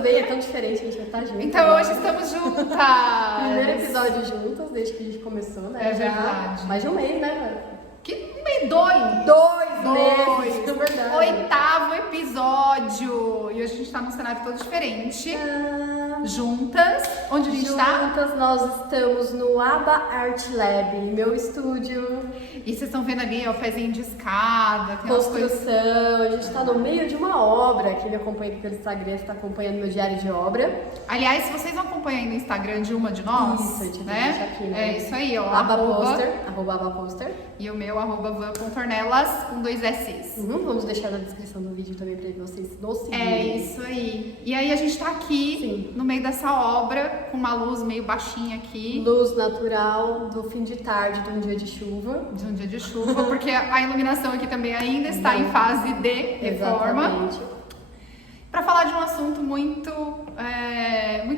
também é tão diferente, a gente vai estar juntas. Então agora. hoje estamos juntas! Primeiro episódio juntas, desde que a gente começou, né? É verdade. Mais de um mês, né? Que meio dois! Dois meses, é verdade. Oitavo episódio! E hoje a gente tá num cenário todo diferente. Juntas. Onde a gente tá? Juntas nós estamos no Aba Art Lab, meu estúdio. E vocês estão vendo ali, ó, pezinho de escada, tem umas coisas. Construção, a gente tá no meio de uma obra. Quem me acompanha aqui pelo Instagram está acompanhando meu diário de obra. Aliás, se vocês não acompanham aí no Instagram de uma de nós, Isso, eu tive que né? deixar aqui, né? É isso aí, ó. Arroba Abaposter. E o meu, @van.ornelas, com 2 S's. Vamos deixar na descrição do vídeo também pra vocês nos seguirem. É isso aí. E aí a gente tá aqui, Sim. no meio dessa obra, com uma luz meio baixinha aqui, Luz natural do fim de tarde de um dia de chuva. de um dia de chuva, porque a iluminação aqui também ainda está em fase de reforma. Exatamente. Para falar de um assunto muito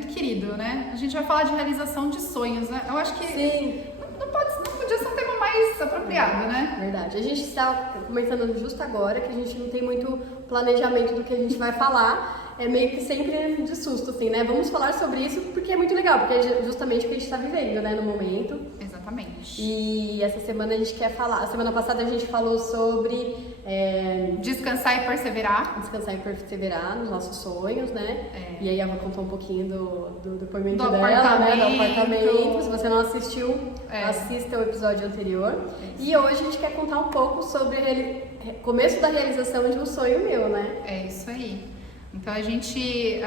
querido, né? A gente vai falar de realização de sonhos, né? Eu acho que Sim, não podia ser um tema mais apropriado, né? verdade. A gente está comentando justo agora que a gente não tem muito planejamento do que a gente vai falar. É meio que sempre de susto, assim, né? Vamos falar sobre isso porque é muito legal, porque é justamente o que a gente está vivendo, né, no momento. Exatamente. E essa semana a gente quer falar. A semana passada a gente falou sobre Descansar e perseverar. descansar e perseverar nos nossos sonhos, né? É. E aí ela contou um pouquinho do depoimento Do dela, né? Do apartamento. apartamento. Se você não assistiu, É. assista o episódio anterior. E hoje a gente quer contar um pouco sobre começo da realização de um sonho meu, né? É isso aí. Então a gente,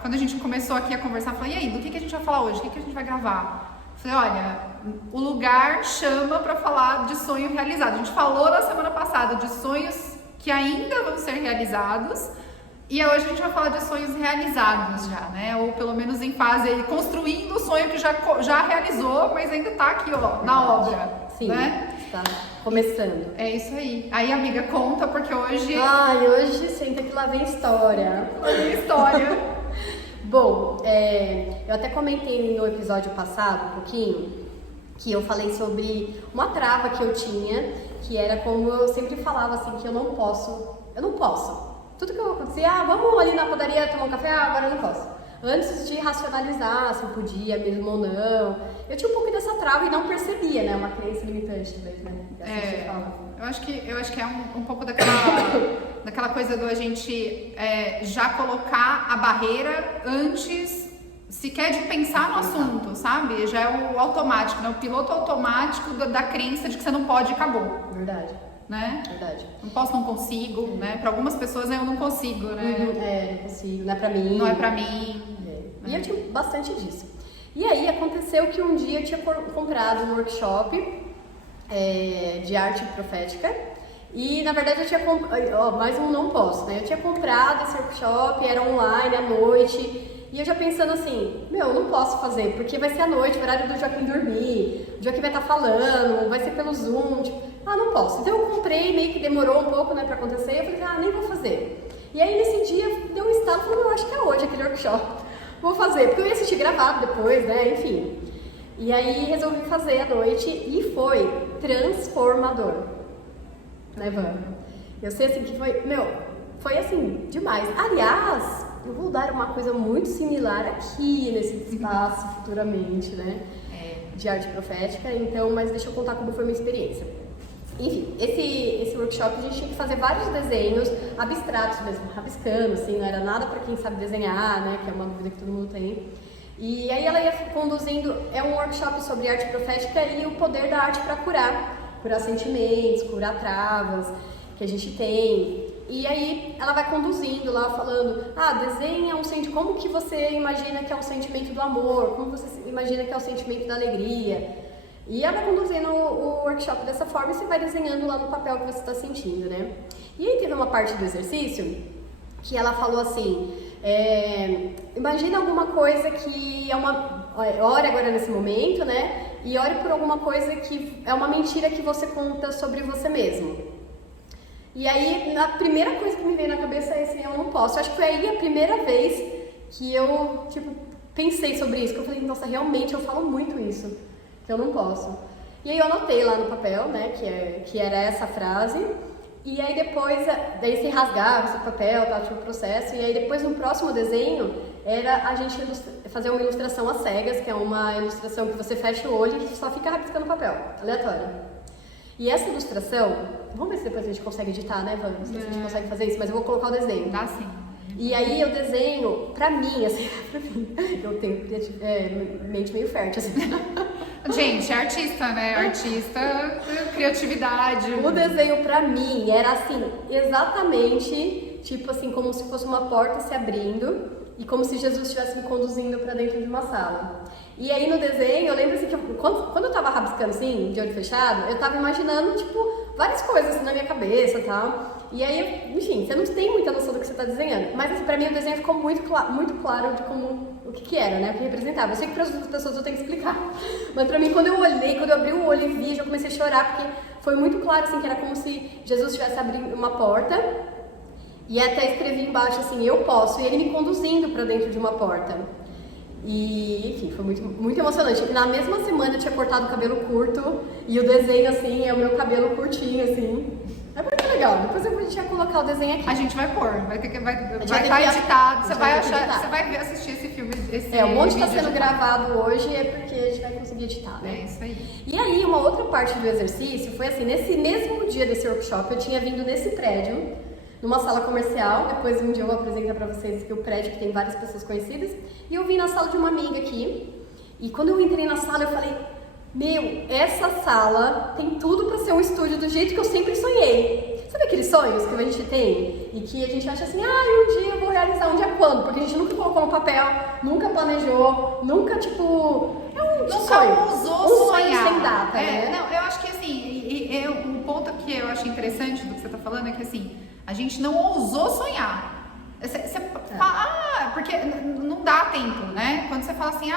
quando a gente começou aqui a conversar, eu falei, e aí, do que a gente vai falar hoje? O que a gente vai gravar? Eu falei, olha, o lugar chama pra falar de sonho realizado. A gente falou na semana passada de sonhos que ainda vão ser realizados. E hoje a gente vai falar de sonhos realizados já, né? Ou pelo menos em fase aí, construindo o sonho que já realizou, mas ainda tá aqui, ó, na obra. Sim, né? está começando. É isso aí. Aí, amiga, conta, porque hoje Ai, hoje senta que lá vem história. tem história. Bom, eu até comentei no episódio passado um pouquinho que eu falei sobre uma trava que eu tinha, que era como eu sempre falava assim, que eu não posso. Tudo que eu acontecia, vamos ali na padaria tomar um café, agora eu não posso. Antes de racionalizar se eu podia mesmo ou não, eu tinha um pouco dessa trava e não percebia, né? Uma crença limitante, né? Assim se fala. Eu acho que é um pouco daquela coisa do a gente já colocar a barreira antes sequer de pensar no assunto, sabe? Já é o automático, né? O piloto automático da crença de que você não pode e acabou, Verdade, né? verdade. Não posso, não consigo, né? Para algumas pessoas eu não consigo, né? Não consigo, não é pra mim. Não é pra mim. E eu tinha bastante disso. E aí aconteceu que um dia eu tinha comprado um workshop de arte profética. E na verdade eu tinha comprado, mais um não posso, né? Eu tinha comprado esse workshop, era online à noite. E eu já pensando assim, eu não posso fazer, porque vai ser à noite, o horário do Joaquim dormir, o Joaquim vai estar falando, vai ser pelo Zoom, tipo, não posso. Então eu comprei, meio que demorou um pouco, né, pra acontecer, eu falei, nem vou fazer. E aí nesse dia deu um estalo, falei, eu acho que é hoje aquele workshop, vou fazer, porque eu ia assistir gravado depois, né, enfim. E aí resolvi fazer à noite e foi transformador, né, Van? Eu sei assim que foi assim, demais. Aliás, eu vou dar uma coisa muito similar aqui nesse espaço futuramente, né? De arte profética, então, mas deixa eu contar como foi a minha experiência. Enfim, esse workshop a gente tinha que fazer vários desenhos abstratos mesmo, rabiscando, assim, não era nada para quem sabe desenhar, né? Que é uma dúvida que todo mundo tem. E aí ela ia conduzindo, é um workshop sobre arte profética e o poder da arte para curar sentimentos, curar travas que a gente tem. E aí ela vai conduzindo lá, falando, desenha como que você imagina que é o sentimento do amor, como você imagina que é o sentimento da alegria. E ela vai conduzindo o workshop dessa forma e você vai desenhando lá no papel que você está sentindo, né? E aí teve uma parte do exercício que ela falou assim, imagina alguma coisa que ore agora nesse momento, né? E ore por alguma coisa que é uma mentira que você conta sobre você mesmo. E aí, a primeira coisa que me veio na cabeça é assim, eu não posso. Eu acho que foi aí a primeira vez que eu, pensei sobre isso. Que eu falei, nossa, realmente eu falo muito isso, que eu não posso. E aí eu anotei lá no papel, né, que era essa frase. E aí depois, daí você rasgava esse papel, tal, tinha um processo. E aí depois no próximo desenho era a gente fazer uma ilustração às cegas, que é uma ilustração que você fecha o olho e só fica rabiscando papel, aleatório. E essa ilustração, vamos ver se depois a gente consegue editar, né, Vânia? Não sei se a gente consegue fazer isso, mas eu vou colocar o desenho. Dá sim. E aí eu desenho, pra mim, assim, eu tenho mente meio fértil, assim. Gente, artista, né? Artista, criatividade. O desenho pra mim era assim, exatamente, tipo assim, como se fosse uma porta se abrindo e como se Jesus estivesse me conduzindo pra dentro de uma sala. E aí no desenho, eu lembro assim que quando eu tava rabiscando assim, de olho fechado, eu tava imaginando, tipo, várias coisas assim, na minha cabeça e tal. E aí, enfim, você não tem muita noção do que você tá desenhando. Mas assim, pra mim o desenho ficou muito claro de o que era, né? O que representava. Eu sei que para as outras pessoas eu tenho que explicar. Mas pra mim, quando eu olhei, quando eu abri o olho e vi, já comecei a chorar, porque foi muito claro, assim, que era como se Jesus estivesse abrindo uma porta. E até escrevi embaixo, assim, eu posso. E ele me conduzindo pra dentro de uma porta. E, enfim, foi muito, muito emocionante. Na mesma semana eu tinha cortado o cabelo curto. E o desenho, assim, é o meu cabelo curtinho, assim. É muito legal. Depois a gente vai colocar o desenho aqui. A gente vai pôr, vai estar editado, você vai achar, você vai assistir esse filme, o monte está sendo gravado hoje é porque a gente vai conseguir editar, né? É isso aí. E aí, uma outra parte do exercício foi assim, nesse mesmo dia desse workshop, eu tinha vindo nesse prédio, numa sala comercial, depois um dia eu vou apresentar pra vocês aqui o prédio, que tem várias pessoas conhecidas, e eu vim na sala de uma amiga aqui, e quando eu entrei na sala, eu falei, meu, essa sala tem tudo pra ser um estúdio do jeito que eu sempre sonhei. Sabe aqueles sonhos que a gente tem e que a gente acha assim, um dia eu vou realizar, um dia quando? Porque a gente nunca colocou no papel, nunca planejou, nunca, tipo, é um nunca sonho. ousou um sonhar. Sonho sem data, né? Não, eu acho que assim, um ponto que eu acho interessante do que você tá falando é que assim, a gente não ousou sonhar. Você fala, porque não dá tempo, né? Quando você fala assim,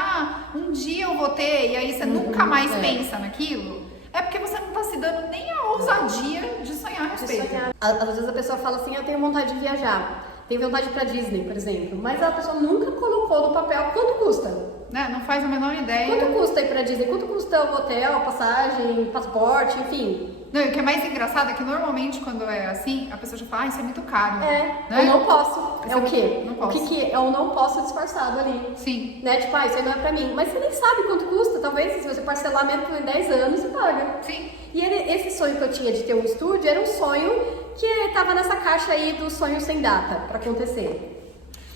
um dia eu vou ter, e aí você nunca mais pensa naquilo, é porque você não tá se dando nem a ousadia de sonhar a respeito. Às vezes a pessoa fala assim, eu tenho vontade de viajar, tenho vontade de ir pra Disney, por exemplo, mas a pessoa nunca colocou no papel quanto custa. Né? Não faz a menor ideia. Quanto custa ir pra Disney? Quanto custa o hotel, passagem, passaporte, enfim. Não, e o que é mais engraçado é que normalmente quando é assim, a pessoa já fala, isso é muito caro. Né? Eu não posso. Isso é o quê? Não posso. O que é o não posso disfarçado ali. Sim. Né? Tipo, isso aí não é pra mim. Mas você nem sabe quanto custa. Talvez se você parcelar mesmo por 10 anos, você paga. Sim. E esse sonho que eu tinha de ter um estúdio era um sonho que tava nessa caixa aí do sonho sem data pra acontecer.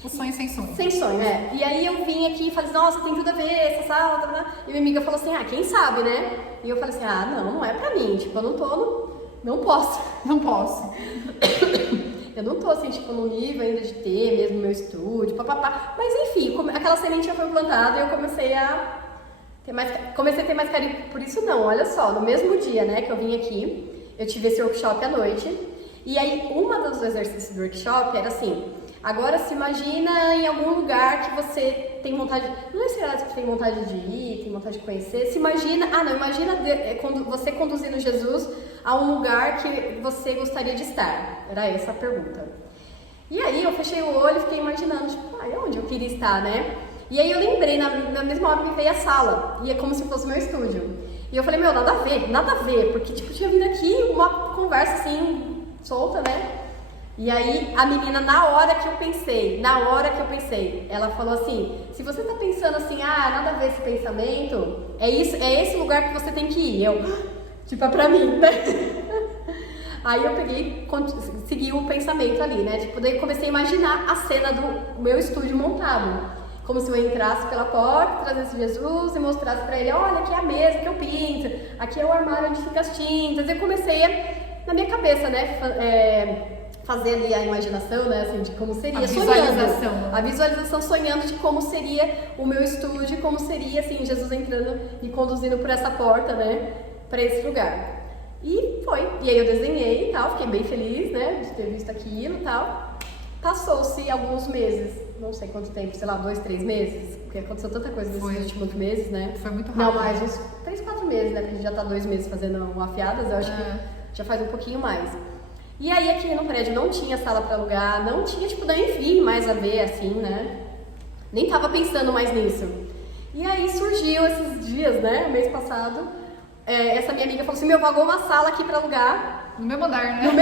O sonho sem sonho. Sem sonho, é. E aí eu vim aqui e falei assim, nossa, tem tudo a ver, essa sala, e minha amiga falou assim, quem sabe, né? E eu falei assim, não é pra mim, tipo, eu não tô, não posso. Não posso. Eu não tô assim, tipo, no nível ainda de ter mesmo meu estúdio, papapá. Mas enfim, aquela sementinha foi plantada e eu comecei a ter mais carinho por isso não. Olha só, no mesmo dia, né, que eu vim aqui, eu tive esse workshop à noite. E aí, uma dos exercícios do workshop era assim, agora se imagina em algum lugar que você tem vontade, não é será que você tem vontade de ir, tem vontade de conhecer, se imagina, imagina você conduzindo Jesus a um lugar que você gostaria de estar, era essa a pergunta. E aí eu fechei o olho e fiquei imaginando, tipo, onde eu queria estar, né? E aí eu lembrei, na mesma hora me veio a sala, e é como se fosse o meu estúdio. E eu falei, nada a ver, porque tipo, tinha vindo aqui uma conversa assim, solta, né? E aí a menina, na hora que eu pensei, ela falou assim, se você tá pensando assim, nada a ver esse pensamento, é esse lugar que você tem que ir. Eu, tipo, é pra mim, né? Aí eu peguei, segui o pensamento ali, né? Tipo, daí comecei a imaginar a cena do meu estúdio montado. Como se eu entrasse pela porta, trazesse Jesus e mostrasse pra ele, olha, aqui é a mesa que eu pinto, aqui é o armário onde ficam as tintas. Eu comecei na minha cabeça, né? Fazer ali a imaginação, né, assim, de como seria, a visualização, sonhando de como seria o meu estúdio, como seria, assim, Jesus entrando e conduzindo por essa porta, né, para esse lugar. E foi. E aí eu desenhei e tal, fiquei bem feliz, né, de ter visto aquilo e tal. Passou-se alguns meses, não sei quanto tempo, sei lá, 2, 3 meses, porque aconteceu tanta coisa nesses últimos meses, né. Foi muito rápido. Não, mais uns 3, 4 meses, né, porque a gente já tá 2 meses fazendo um Afiadas, eu acho que já faz um pouquinho mais. E aí aqui no prédio não tinha sala pra alugar, não tinha, tipo, enfim, mais a ver, assim, né? Nem tava pensando mais nisso. E aí surgiu esses dias, né, mês passado, essa minha amiga falou assim, vagou uma sala aqui pra alugar, No mesmo andar, né? No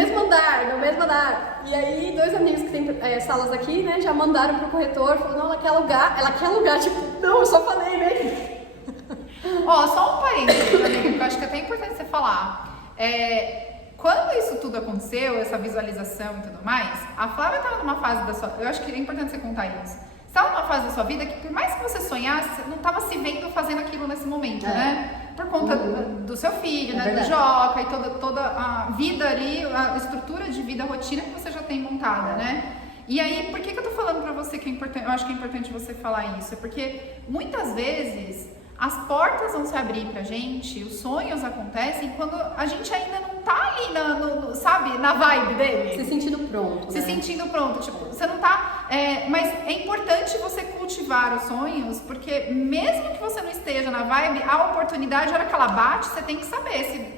mesmo andar. E aí, 2 amigos que têm salas aqui, né, já mandaram pro corretor, falou, não, ela quer alugar, tipo, não, eu só falei, né? Ó, só um parênteses, amiga, que eu acho que é até importante você falar. Quando isso tudo aconteceu, essa visualização e tudo mais, a Flávia estava numa fase da sua... Eu acho que é importante você contar isso. Você estava numa fase da sua vida que, por mais que você sonhasse, você não estava se vendo fazendo aquilo nesse momento, né? Por conta do seu filho, né? Do Joca e toda a vida ali, a estrutura de vida, a rotina que você já tem montada, né? E aí, por que eu tô falando pra você que é importante? Eu acho que é importante você falar isso. É porque, muitas vezes... As portas vão se abrir pra gente, os sonhos acontecem quando a gente ainda não tá ali sabe, na vibe dele. Se sentindo pronto. Se sentindo pronto, tipo, você não tá... mas é importante você cultivar os sonhos, porque mesmo que você não esteja na vibe, a oportunidade, a hora que ela bate, você tem que saber se...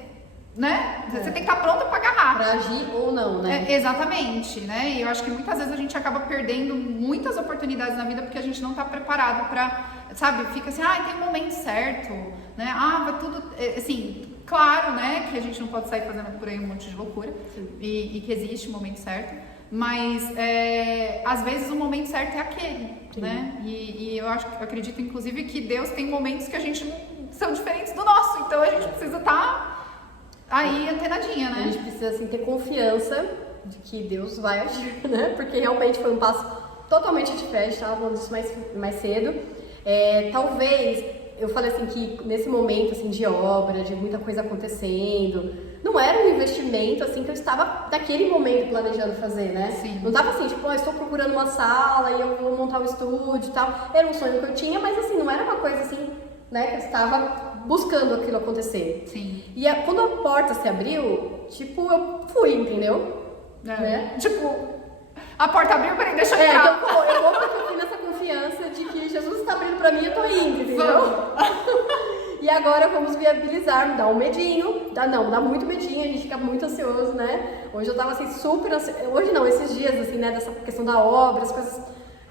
Né? Você tem que estar pronta para agarrar. Pra agir ou não, né? Exatamente, né? E eu acho que muitas vezes a gente acaba perdendo muitas oportunidades na vida porque a gente não tá preparado pra, sabe? Fica assim, tem um momento certo, né? Vai tudo, assim, claro, né? Que a gente não pode sair fazendo por aí um monte de loucura e que existe um momento certo, mas às vezes o momento certo é aquele, né? E eu acredito, inclusive, que Deus tem momentos que a gente não são diferentes do nosso, então a gente precisa estar aí antenadinha, né? A gente precisa, assim, ter confiança de que Deus vai agir, né? Porque realmente foi um passo totalmente de fé, a gente estava falando disso mais cedo. Talvez, eu falei assim, que nesse momento, assim, de obra, de muita coisa acontecendo, não era um investimento, assim, que eu estava naquele momento planejando fazer, né? Sim. Não estava assim, tipo, estou procurando uma sala e eu vou montar um estúdio e tal. Era um sonho que eu tinha, mas assim, não era uma coisa assim, né, que eu estava buscando aquilo acontecer. Sim. E quando a porta se abriu, tipo, eu fui, entendeu? Né? Tipo, a porta abriu, peraí, deixa eu entrar. Então eu vou porque eu fui nessa confiança de que Jesus está abrindo pra mim e eu tô indo, entendeu? E agora vamos viabilizar, dá um medinho, dá muito medinho, a gente fica muito ansioso, né? Hoje eu tava assim, super ansioso, hoje não, esses dias, assim, né, dessa questão da obra, as coisas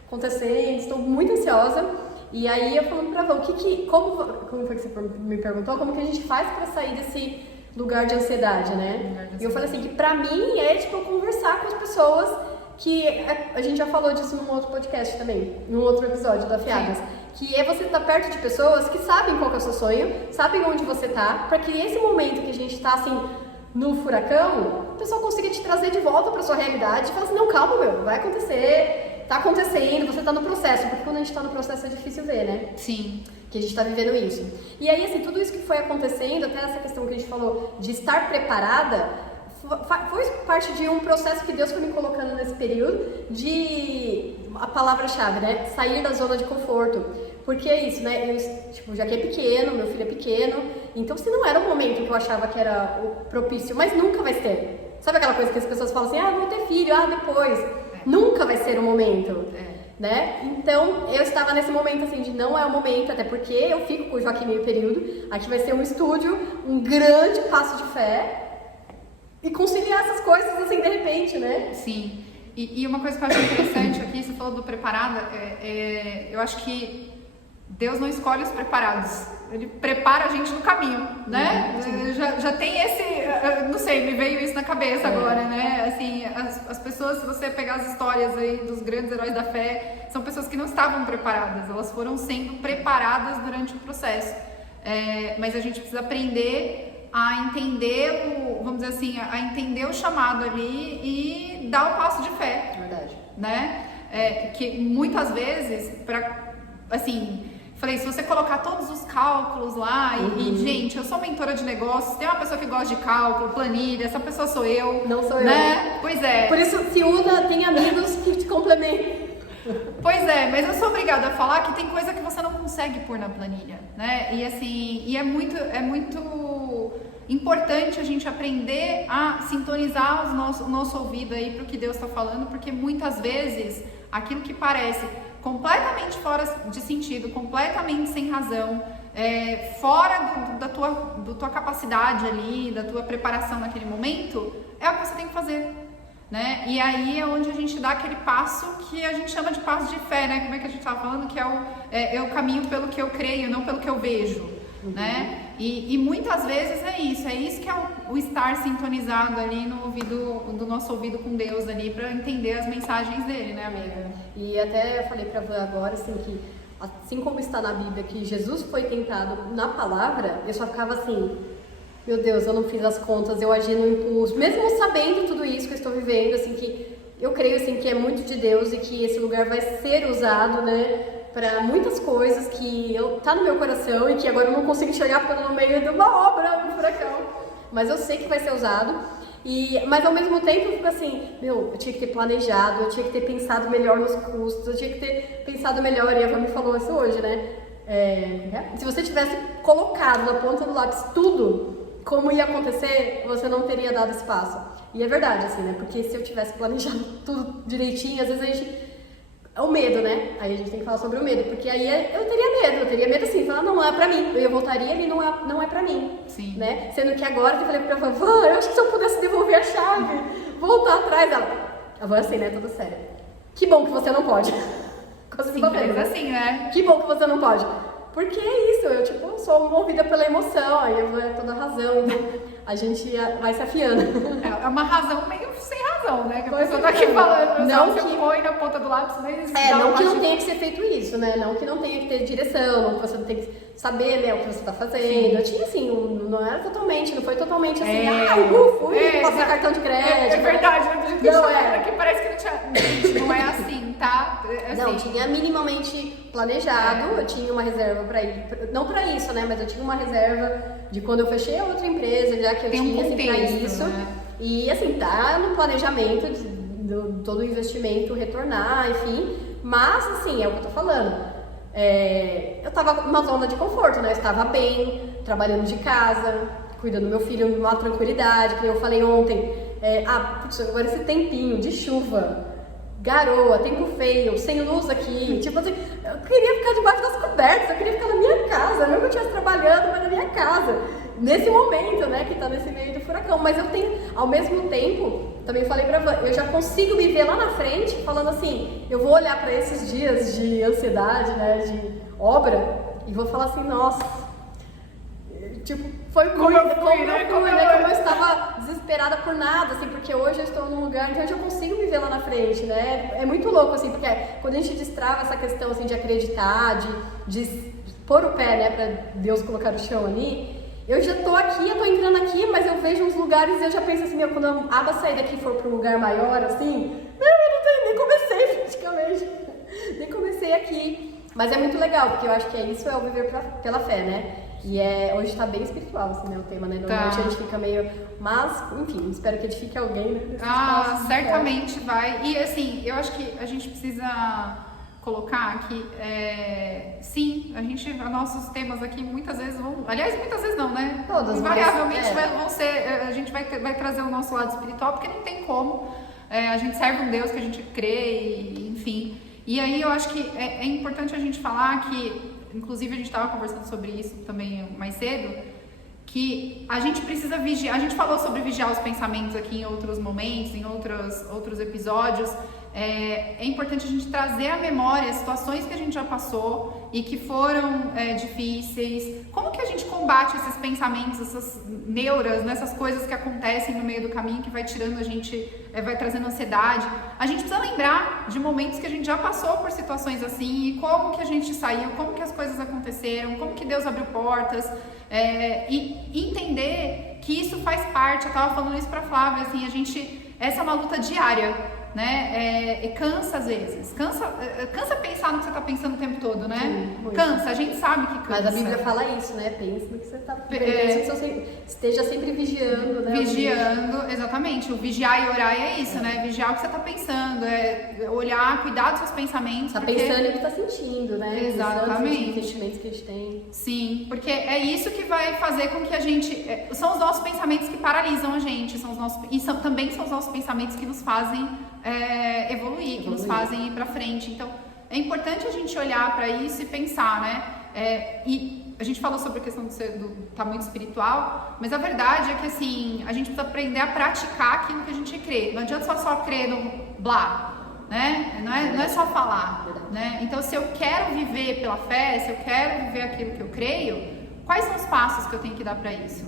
acontecendo, estou muito ansiosa. E aí eu falando pra Val, como foi que você me perguntou, como que a gente faz pra sair desse lugar de ansiedade, né? E eu falei assim, que pra mim é tipo eu conversar com as pessoas que a gente já falou disso num outro podcast também, num outro episódio da Fiadas, que é você estar perto de pessoas que sabem qual que é o seu sonho, sabem onde você tá, pra que esse momento que a gente tá assim no furacão, o pessoal consiga te trazer de volta pra sua realidade e falar assim, não, calma, meu, vai acontecer. Tá acontecendo, você tá no processo, porque quando a gente tá no processo é difícil ver, né? Sim. Que a gente tá vivendo isso. E aí, assim, tudo isso que foi acontecendo, até essa questão que a gente falou de estar preparada, foi parte de um processo que Deus foi me colocando nesse período a palavra-chave, né? Sair da zona de conforto. Porque é isso, né? Tipo, já que é pequeno, meu filho é pequeno, então se não era o momento que eu achava que era o propício, mas nunca vai ser. Sabe aquela coisa que as pessoas falam assim, vou ter filho, depois. Nunca vai ser o momento, né? Então, eu estava nesse momento, assim, de não é o momento, até porque eu fico com o Joaquim meio período, aqui vai ser um estúdio, um grande passo de fé, e conciliar essas coisas, assim, de repente, né? Sim. E uma coisa que eu acho interessante aqui, você falou do preparada, eu acho que Deus não escolhe os preparados, Ele prepara a gente no caminho, né? Já tem esse, não sei, me veio isso na cabeça agora, né? Assim, as pessoas, se você pegar as histórias aí dos grandes heróis da fé, são pessoas que não estavam preparadas, elas foram sendo preparadas durante o processo. Mas a gente precisa aprender a entender vamos dizer assim, a entender o chamado ali e dar o passo de fé. Verdade. Né? Que muitas vezes, assim, falei, se você colocar todos os cálculos lá e, gente, eu sou mentora de negócios, tem uma pessoa que gosta de cálculo, planilha, essa pessoa sou eu. Não sou né? eu. Pois é. Por isso, se una, tem amigos que te complementam. Pois é, mas eu sou obrigada a falar que tem coisa que você não consegue pôr na planilha, né? E assim, é muito importante a gente aprender a sintonizar o nosso ouvido aí para o que Deus está falando, porque muitas vezes aquilo que parece completamente fora de sentido, completamente sem razão, fora da tua capacidade ali, da tua preparação naquele momento, é o que você tem que fazer, né? E aí é onde a gente dá aquele passo que a gente chama de passo de fé, né? Como é que a gente estava falando? Que é o caminho pelo que eu creio, não pelo que eu vejo, né? E muitas vezes é isso que é o estar sintonizado ali no ouvido, do nosso ouvido com Deus ali, para entender as mensagens dele, né, amiga? E até eu falei pra você agora, assim, que assim como está na Bíblia que Jesus foi tentado na palavra, eu só ficava assim, meu Deus, eu não fiz as contas, eu agi no impulso, mesmo sabendo tudo isso que eu estou vivendo, assim, que eu creio, assim, que é muito de Deus e que esse lugar vai ser usado, né, para muitas coisas que tá no meu coração e que agora eu não consigo enxergar porque eu tô no meio de uma obra, um furacão, mas eu sei que vai ser usado. Mas ao mesmo tempo eu fico assim, eu tinha que ter planejado, eu tinha que ter pensado melhor nos custos, eu tinha que ter pensado melhor, e a Eva me falou isso hoje, né? Se você tivesse colocado na ponta do lápis tudo, como ia acontecer, você não teria dado espaço. E é verdade, assim, né? Porque se eu tivesse planejado tudo direitinho, às vezes a gente... É o medo, né? Aí a gente tem que falar sobre o medo, porque aí eu teria medo assim, falar, não é pra mim, eu voltaria ali, não é pra mim, Sim. Né? Sendo que agora eu falei pra Van, eu acho que se eu pudesse devolver a chave, voltar atrás, a Van assim, né, toda séria, que bom que você não pode. Sim, mas assim, né? Que bom que você não pode. Porque é isso, eu sou movida pela emoção, aí eu vou toda razão, então a gente vai se afiando. É uma razão meio sem razão, né? Que a Pois pessoa tá aqui falando, não você que põe na ponta do lápis, mas... não que não tenha que ser feito isso, né? Não que não tenha que ter direção, não que você tem que saber, né, o que você tá fazendo. Sim. Eu tinha assim, não foi totalmente assim, fui, passar cartão de crédito. É verdade, né? A gente Não, que parece que não tinha... Gente, não é assim, tá? Assim. Não, tinha minimamente planejado, eu tinha uma reserva pra ir, não pra isso, né, mas eu tinha uma reserva de quando eu fechei a outra empresa, já que eu tinha assim, pra isso. Né? E assim, tá no planejamento todo o investimento retornar, enfim, mas assim, é o que eu tô falando. Eu tava numa zona de conforto, né? Eu estava bem, trabalhando de casa, cuidando do meu filho, numa tranquilidade, que eu falei ontem. Agora esse tempinho de chuva, garoa, tempo feio, sem luz aqui, tipo assim, eu queria ficar debaixo das cobertas, eu queria ficar na minha casa, não que eu estivesse trabalhando, mas na minha casa, nesse momento, né, que tá nesse meio do furacão, mas eu tenho, ao mesmo tempo, também falei pra Van, eu já consigo me ver lá na frente, falando assim, eu vou olhar pra esses dias de ansiedade, né, de obra, e vou falar assim, nossa, tipo, foi como eu estava desesperada por nada, assim, porque hoje eu estou num lugar, então eu já consigo me ver lá na frente, né? É muito louco, assim, porque quando a gente destrava essa questão, assim, de acreditar, de pôr o pé, né, pra Deus colocar o chão ali, eu já tô aqui, eu tô entrando aqui, mas eu vejo uns lugares e eu já penso assim, quando a aba sair daqui e for pra um lugar maior, assim, nem comecei praticamente, nem comecei aqui. Mas é muito legal, porque eu acho que isso é o viver pela fé, né? E hoje tá bem espiritual, assim, né, o tema, né? Normalmente a gente fica meio... Mas, enfim, espero que edifique alguém, né? Certamente vai. E, assim, eu acho que a gente precisa colocar que, sim, nossos temas aqui muitas vezes vão... Aliás, muitas vezes não, né? Todas, invariavelmente vão ser... A gente vai trazer o nosso lado espiritual, porque não tem como. A gente serve um Deus que a gente crê, enfim... E aí eu acho que é importante a gente falar que, inclusive a gente estava conversando sobre isso também mais cedo, que a gente precisa vigiar, a gente falou sobre vigiar os pensamentos aqui em outros momentos, em outros episódios. É importante a gente trazer à memória situações que a gente já passou e que foram difíceis. Como que a gente combate esses pensamentos, essas neuras, né, essas coisas que acontecem no meio do caminho, que vai tirando a gente, vai trazendo ansiedade. A gente precisa lembrar de momentos que a gente já passou por situações assim e como que a gente saiu, como que as coisas aconteceram, como que Deus abriu portas, e entender que isso faz parte. Eu tava falando isso pra Flávia, assim, essa é uma luta diária, né? Cansa às vezes, cansa pensar no que você tá pensando o tempo todo, né? Sim, cansa, a gente sabe que cansa. Mas a Bíblia fala isso, né? Pensa no que você tá pensando, que você esteja sempre vigiando, né? Vigiando, exatamente. O vigiar e orar é isso, né? Vigiar o que você tá pensando, olhar, cuidar dos seus pensamentos. Tá pensando em o que tá sentindo, né? Exatamente. Os sentimentos que a gente tem. Sim, porque é isso que vai fazer com que a gente... são os nossos pensamentos que paralisam a gente, também são os nossos pensamentos que nos fazem evoluir, que nos fazem ir pra frente. Então, é importante a gente olhar para isso e pensar, né? E a gente falou sobre a questão do tamanho espiritual, mas a verdade é que, assim, a gente precisa aprender a praticar aquilo que a gente crê. Não adianta só crer no blá, né? Não é só falar, né? Então, se eu quero viver pela fé, se eu quero viver aquilo que eu creio, quais são os passos que eu tenho que dar pra isso?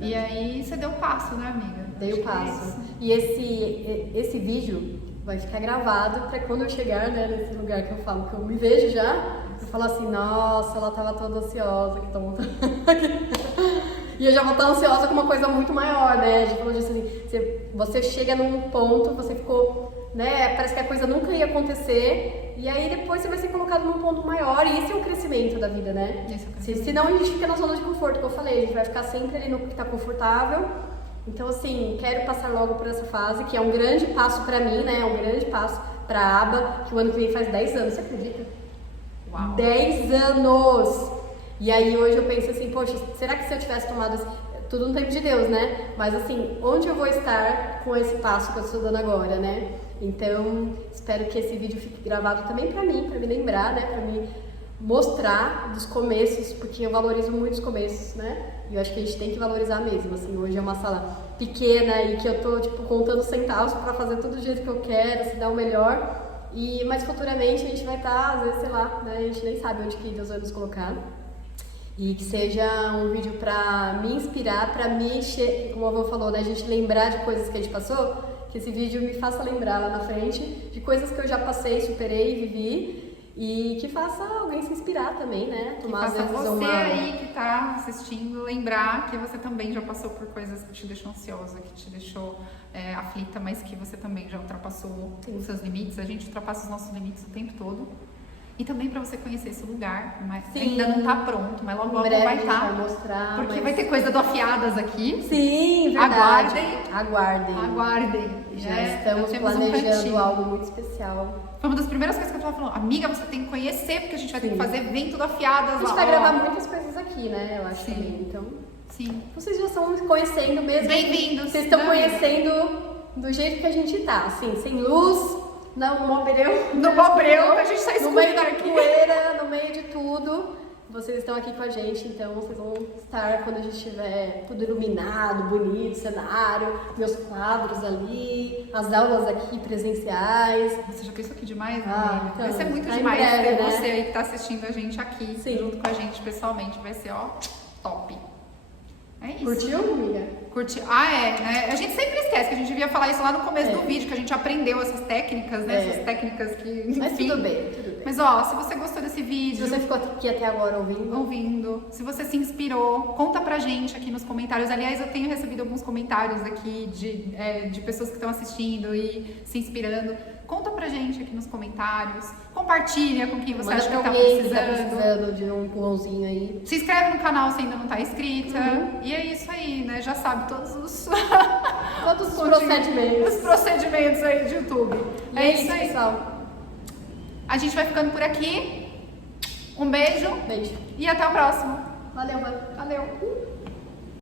E aí você deu o passo, né, amiga? Dei o passo. E esse vídeo vai ficar gravado pra quando eu chegar, né, nesse lugar que eu falo que eu me vejo já, eu falo assim, nossa, ela tava toda ansiosa, que tonta. E eu já vou estar ansiosa com uma coisa muito maior, né? A gente falou disso assim, você chega num ponto, você ficou, né? Parece que a coisa nunca ia acontecer, e aí depois você vai ser colocado num ponto maior, e esse é o crescimento da vida, né? Senão a gente fica na zona de conforto, que eu falei, a gente vai ficar sempre ali no que tá confortável. Então, assim, quero passar logo por essa fase, que é um grande passo pra mim, né? É um grande passo pra aba, que o ano que vem faz 10 anos, você acredita? Uau! 10 anos! E aí hoje eu penso assim, poxa, será que se eu tivesse tomado tudo no tempo de Deus, né? Mas assim, onde eu vou estar com esse passo que eu estou dando agora, né? Então, espero que esse vídeo fique gravado também pra me lembrar, né? Pra me mostrar dos começos, porque eu valorizo muito os começos, né? E eu acho que a gente tem que valorizar mesmo, assim, hoje é uma sala pequena e que eu tô, tipo, contando centavos pra fazer tudo do jeito que eu quero, se dar o melhor. Mas futuramente a gente vai estar, às vezes, sei lá, né? A gente nem sabe onde que Deus vai nos colocar. E que seja um vídeo pra me inspirar, pra me encher, como a avó falou, né? A gente lembrar de coisas que a gente passou, que esse vídeo me faça lembrar lá na frente de coisas que eu já passei, superei, vivi, e que faça alguém se inspirar também, né? Tomar que faça você aí que tá assistindo lembrar que você também já passou por coisas que te deixou ansiosa, que te deixou aflita, mas que você também já ultrapassou os seus limites. A gente ultrapassa os nossos limites o tempo todo. E também para você conhecer esse lugar, mas ainda não tá pronto, mas logo logo vai estar. Mostrar, porque vai ter coisa do Afiadas aqui. Sim, verdade. Aguardem. Já estamos planejando algo muito especial. Foi uma das primeiras coisas que eu tava falando, amiga, você tem que conhecer, porque a gente vai ter que fazer evento do Afiadas lá. A gente vai gravar muitas coisas aqui, né? Eu acho também. Então, sim. Vocês já estão conhecendo mesmo. Bem-vindos. Vocês estão conhecendo do jeito que a gente tá, assim, sem luz. Não, no Mobreu. No Mobreu, que a gente tá escuro. No meio da poeira, no meio de tudo. Vocês estão aqui com a gente, então vocês vão estar quando a gente tiver tudo iluminado, bonito, cenário, meus quadros ali, as aulas aqui presenciais. Você já pensou aqui demais, né? Então, vai ser muito tá demais breve, ter né? você aí que tá assistindo a gente aqui, Sim. junto com a gente pessoalmente. Vai ser, ó, top. É isso. Curtiu, amiga? Curtiu. Né? A gente sempre esquece que a gente devia falar isso lá no começo do vídeo, que a gente aprendeu essas técnicas, né? Essas técnicas que, enfim. Mas tudo bem. Mas ó, se você gostou desse vídeo... Se você ficou aqui até agora ouvindo. Se você se inspirou, conta pra gente aqui nos comentários. Aliás, eu tenho recebido alguns comentários aqui de pessoas que estão assistindo e se inspirando. Conta pra gente aqui nos comentários. Compartilha com quem você acha que tá precisando de um empurrãozinho aí. Se inscreve no canal se ainda não tá inscrita. E é isso aí, né? Já sabe todos os procedimentos. Os procedimentos aí de YouTube. E é isso aí, pessoal. A gente vai ficando por aqui. Um beijo. Beijo. E até o próximo. Valeu, mãe. Valeu.